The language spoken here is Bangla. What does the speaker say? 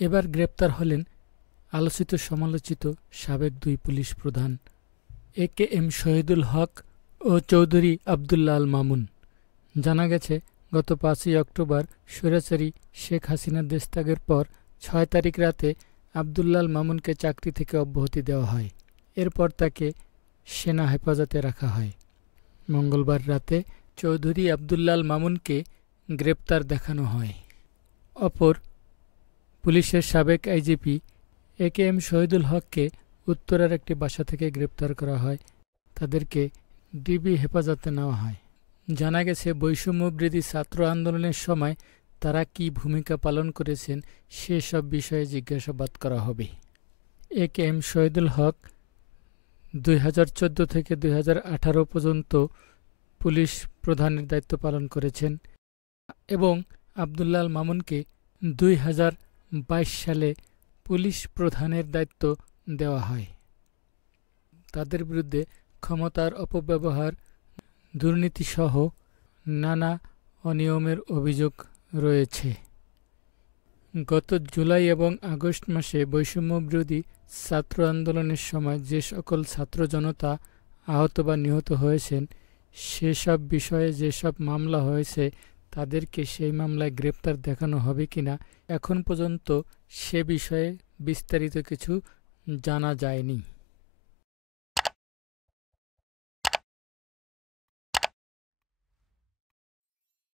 এবার গ্রেপ্তার হলেন আলোচিত সমালোচিত সাবেক দুই পুলিশ প্রধান AKM শহীদুল হক ও চৌধুরী আবদুল্লাহ আল মামুন। জানা গেছে, গত 5ই অক্টোবর স্বৈরাচারী শেখ হাসিনার দেশত্যাগের পর 6 তারিখ রাতে আবদুল্লাহ আল মামুনকে চাকরি থেকে অব্যাহতি দেওয়া হয়। এরপর তাকে সেনা হেফাজতে রাখা হয়। মঙ্গলবার রাতে চৌধুরী আবদুল্লাহ আল মামুনকে গ্রেপ্তার দেখানো হয়। অপর পুলিশের সাবেক IGP AKM শহীদুল হককে উত্তরার একটি বাসা থেকে গ্রেপ্তার করা হয়। তাদেরকে ডিবি হেফাজতে নেওয়া হয়। জানা গেছে, বৈষম্যবিরোধী ছাত্র আন্দোলনের সময় তারা কী ভূমিকা পালন করেছেন সেসব বিষয়ে জিজ্ঞাসাবাদ করা হবে। AKM শহীদুল হক 2014 থেকে 2018 পর্যন্ত পুলিশ প্রধানের দায়িত্ব পালন করেছেন এবং আবদুল্লাহ আল মামুনকে 2022 সালে পুলিশ প্রধানের দায়িত্ব দেওয়া হয়। তাদের বিরুদ্ধে ক্ষমতার অপব্যবহার, দুর্নীতিসহ নানা অনিয়মের অভিযোগ রয়েছে। গত জুলাই এবং আগস্ট মাসে বৈষম্যবিরোধী ছাত্র আন্দোলনের সময় যে সকল ছাত্র জনতা আহত বা নিহত হয়েছেন সেসব বিষয়ে যেসব মামলা হয়েছে তাদেরকে সেই মামলায় গ্রেপ্তার দেখানো হবে কিনা এখন পর্যন্ত সে বিষয়ে বিস্তারিত কিছু জানা যায়নি।